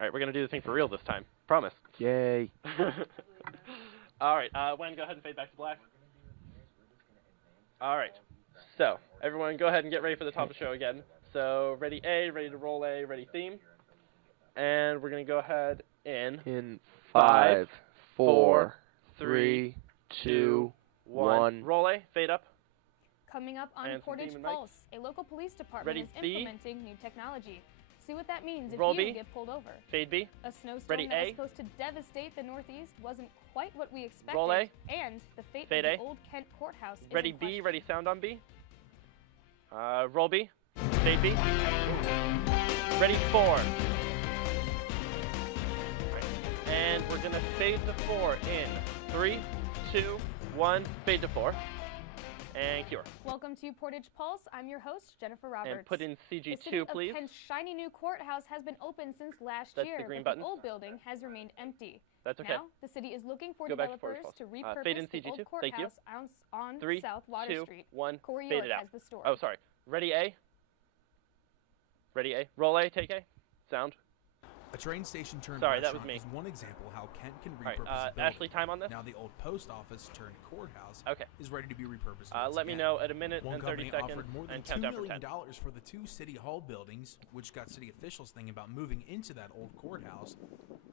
All right, we're going to do the thing for real this time. Promise. Yay. All right, Wen, go ahead and fade back to black. All right. So, everyone go ahead and get ready for the top of the show again. So, ready A, ready to roll A, ready theme. And we're going to go ahead in 5, 4, 3, 2, 1. Roll A, fade up. Coming up on And Portage Theme and Pulse, a local police department Ready, is B. implementing new technology. See what that means if Roll you B. get pulled over. Fade B. A snowstorm Ready, that A. was supposed to devastate the Northeast wasn't quite what we expected. Roll A. And the fate Fade of A. the old Kent courthouse is Ready in B, question. ready sound on B. Roll B. Fade B. Ready 4. And we're going to fade to 4 in 3, 2, 1. Fade to 4. And cure. Welcome to Portage Pulse. I'm your host, Jennifer Roberts. And put in The city CG2, please. of Kent's shiny new courthouse has been open since last That's year, the green but button. the old building has remained empty. That's okay. Now, the city is looking for Go back to Portage developers to Pulse. repurpose Fade in the CG2. old Thank you. courthouse on 3, South Water 2, Street. 1. Corey Fade York it out. has the story. Oh, sorry. Ready A. Ready A. Roll A, take A. Sound. A train station turned Sorry, that was restaurant me. is one example how Kent can All right, repurpose a building. Ashley, time on this? Now the old post office turned courthouse Okay. is ready to be repurposed once Let me again. know at a minute One and 30 company seconds offered more than and $2 count down from 10. million for the 2 city hall buildings, which got city officials thinking about moving into that old courthouse.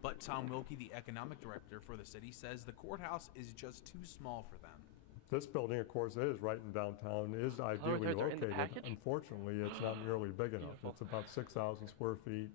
But Tom Wilkie, the economic director for the city, says the courthouse is just too small for them. This building, of course, is right in downtown, is ideally they're in the located. package? Unfortunately, it's not nearly big enough. Beautiful. It's about 6,000 square feet.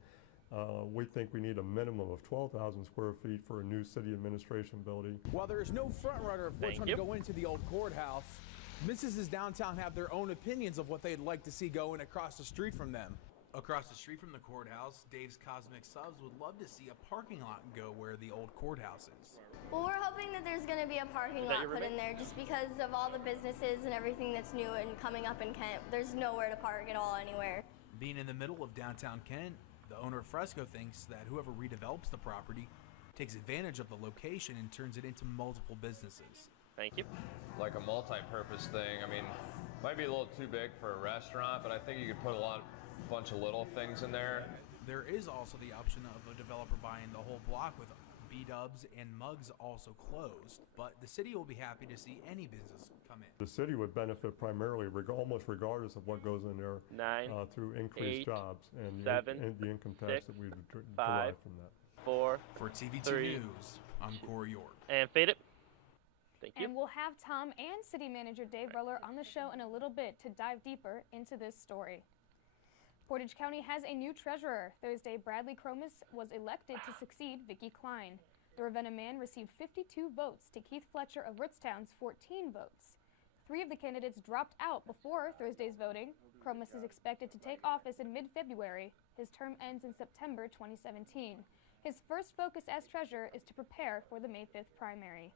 We think we need a minimum of 12,000 square feet for a new city administration building. While there is no front runner of what's Thank going to you. go into the old courthouse, Mrs. Downtown have their own opinions of what they'd like to see going across the street from them. Across the street from the courthouse, Dave's Cosmic Subs would love to see a parking lot go where the old courthouse is. Well, we're hoping that there's going to be a parking lot put in there just because of all the businesses and everything that's new and coming up in Kent. There's nowhere to park at all anywhere. Being in the middle of downtown Kent, the owner of Fresco thinks that whoever redevelops the property takes advantage of the location and turns it into multiple businesses. Thank you. Like a multi-purpose thing. I mean, might be a little too big for a restaurant, but I think you could put a bunch of little things in there. There is also the option of a developer buying the whole block with B-dubs and mugs also closed, but the city will be happy to see any business come in. The city would benefit primarily, almost regardless of what goes in there, 9, through increased 8, jobs and 7, the income tax 6, that we 5, derive from that. 4, For TV2 3, News, I'm Corey York. and fade it. Thank you. And we'll have Tom and City Manager Dave Ruller on the show in a little bit to dive deeper into this story. Portage County has a new treasurer. Thursday, Bradley Cromus was elected to succeed Vicki Klein. The Ravenna man received 52 votes to Keith Fletcher of Ritztown's 14 votes. 3 of the candidates dropped out before Thursday's voting. Cromus is expected to take office in mid-February. His term ends in September 2017. His first focus as treasurer is to prepare for the May 5th primary.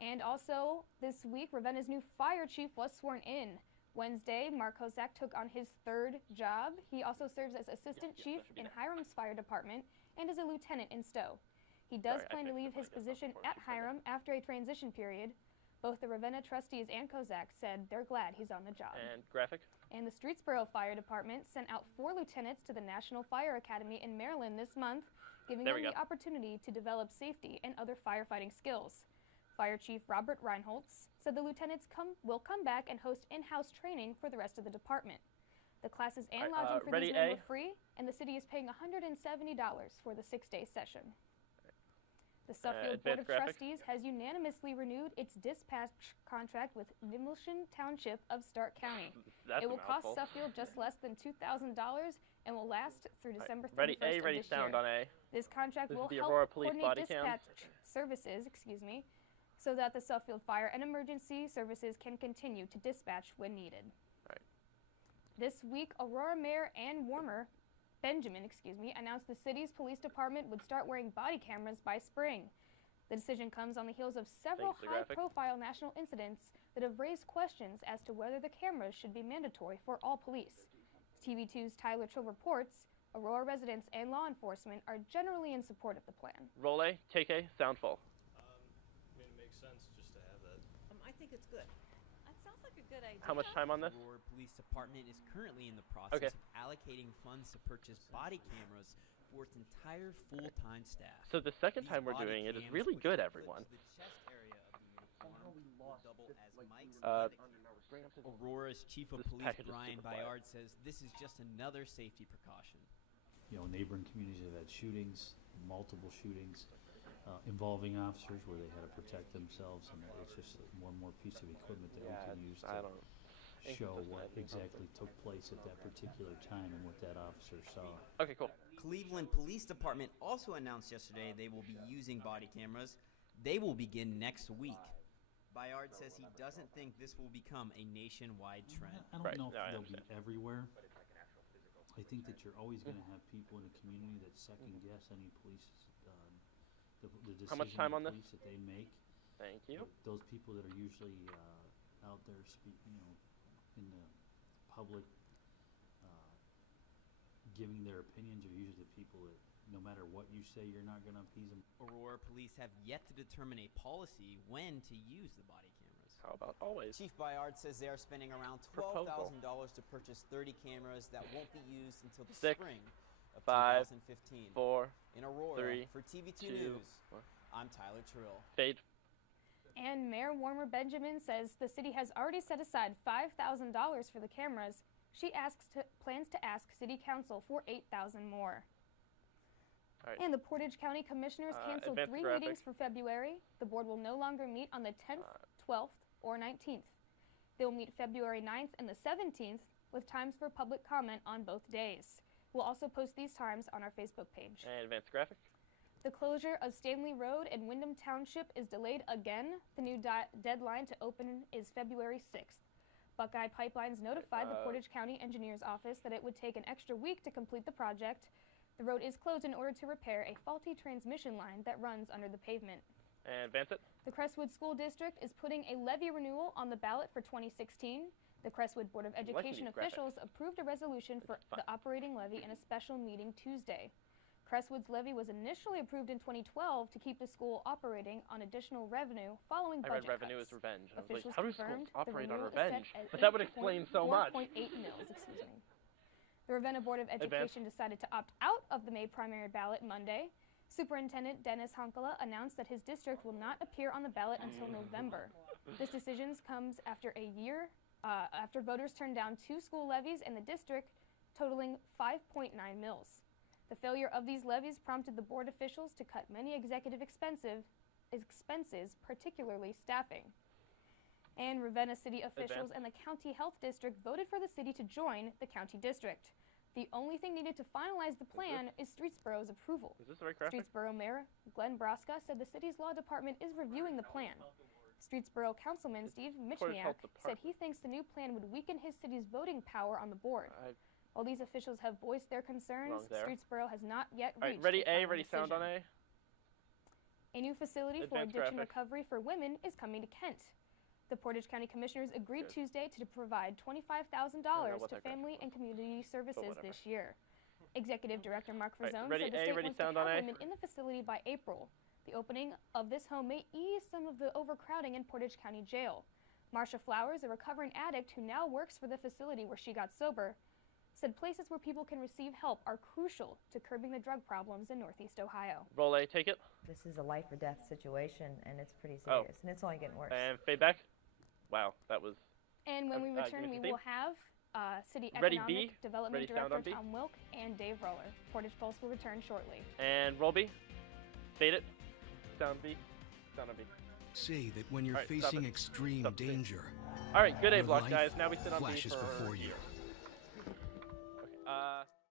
And also, this week, Ravenna's new fire chief was sworn in. Wednesday, Mark Kozak took on his 3rd job. He also serves as assistant chief in Hiram's fire department and is a lieutenant in Stowe. He does plan to leave his position at Hiram after a transition period. Both the Ravenna trustees and Kozak said they're glad he's on the job. And graphic. And the Streetsboro Fire Department sent out 4 lieutenants to the National Fire Academy in Maryland this month, giving them the opportunity to develop safety and other firefighting skills. Fire Chief Robert Reinholtz said the lieutenants will come back and host in-house training for the rest of the department. The classes and lodging for these men were free, and the city is paying $170 for the 6-day session. The Suffield Board of Trustees has unanimously renewed its dispatch contract with Nimilshin Township of Stark County. It will cost Suffield just less than $2,000 and will last through December 31st Ready A, of ready this sound year. on A. This contract will the help Aurora Police coordinate body cam. dispatch services, so that the Suffield Fire and Emergency Services can continue to dispatch when needed. Right. This week, Aurora Mayor Ann Benjamin, announced the city's police department would start wearing body cameras by spring. The decision comes on the heels of several high-profile national incidents that have raised questions as to whether the cameras should be mandatory for all police. TV2's Tyler Cho reports Aurora residents and law enforcement are generally in support of the plan. Roll A, take A, sound full. I mean, it makes sense just to have that. I think it's good. That sounds like a good idea. How much time on this? Aurora Police Department is currently in the process of allocating funds to purchase body cameras for its entire full-time staff. So the second time we're doing it is really good, everyone. Aurora's Chief of Police Brian Bayard says this is just another safety precaution. You know, neighboring communities have had shootings, multiple shootings, involving officers where they had to protect themselves, and it's just one more piece of equipment that we can use to show what exactly took place at that particular time and what that officer saw. Okay, cool. Cleveland Police Department also announced yesterday they will be using body cameras. They will begin next week. Bayard says he doesn't think this will become a nationwide trend. I don't know if they'll be everywhere. I think that you're always going to have people in a community that second guess any police the decision How much time on this? that they make. Thank you. Those people that are usually out there in the public giving their opinions are usually the people that no matter what you say, you're not going to appease them. Aurora police have yet to determine a policy when to use the body cameras. How about always? Chief Bayard says they are spending around $12,000 to purchase 30 cameras that won't be used until the spring of 2015. 4, in Aurora, 3, for TV2 2, News, I'm Tyler Trill. Fade. And Mayor Warmer Benjamin says the city has already set aside $5,000 for the cameras. She plans to ask City Council for $8,000 more. Right. And the Portage County Commissioners canceled 3 meetings for February. The board will no longer meet on the 10th, 12th, or 19th. They will meet February 9th and the 17th with times for public comment on both days. We'll also post these times on our Facebook page. And advanced graphic. The closure of Stanley Road in Wyndham Township is delayed again. The new deadline to open is February 6th. Buckeye Pipelines notified the Portage County Engineer's Office that it would take an extra week to complete the project. The road is closed in order to repair a faulty transmission line that runs under the pavement. And advance it. The Crestwood School District is putting a levy renewal on the ballot for 2016. The Crestwood Board of Education officials approved a resolution for the operating levy in a special meeting Tuesday. Crestwood's levy was initially approved in 2012 to keep the school operating on additional revenue following budget cuts. Revenue is revenge. I was Officials like, how do confirmed schools operate on the revenge? renewal is set at But that would explain so much. 4.8 mils, excuse me. The Ravenna Board of Education decided to opt out of the May primary ballot Monday. Superintendent Dennis Honkala announced that his district will not appear on the ballot until November. This decision comes after a year after voters turned down 2 school levies in the district totaling 5.9 mils. The failure of these levies prompted the board officials to cut many executive expenses, particularly staffing. And Ravenna City officials and the County Health District voted for the city to join the county district. The only thing needed to finalize the plan is Streetsboro's approval. Is this the right graphic? Streetsboro Mayor Glenn Braska said the city's law department is reviewing the plan. Streetsboro Councilman Steve Michniak said he thinks the new plan would weaken his city's voting power on the board. While these officials have voiced their concerns, Streetsboro has not yet reached ready a ready decision. sound on A. A new facility for addiction recovery for women is coming to Kent. The Portage County Commissioners agreed Tuesday to provide $25,000 to family and community services this year. Executive Director Mark Frazone said the state wants to have women in the facility by April. The opening of this home may ease some of the overcrowding in Portage County Jail. Marcia Flowers, a recovering addict who now works for the facility where she got sober, said places where people can receive help are crucial to curbing the drug problems in Northeast Ohio. Roll A, take it. This is a life or death situation, and it's pretty serious, and it's only getting worse. And fade back. Wow, that was... And when we return, we will have City Ready Economic B. Development Ready sound on Director B. Tom Wilk and Dave Roller. Portage Pulse will return shortly. And roll B. Fade it. Sound B. Sound on B. Say that when you're facing extreme danger. All right, good A block, guys. Now we sit on B flashes for... before you. Okay,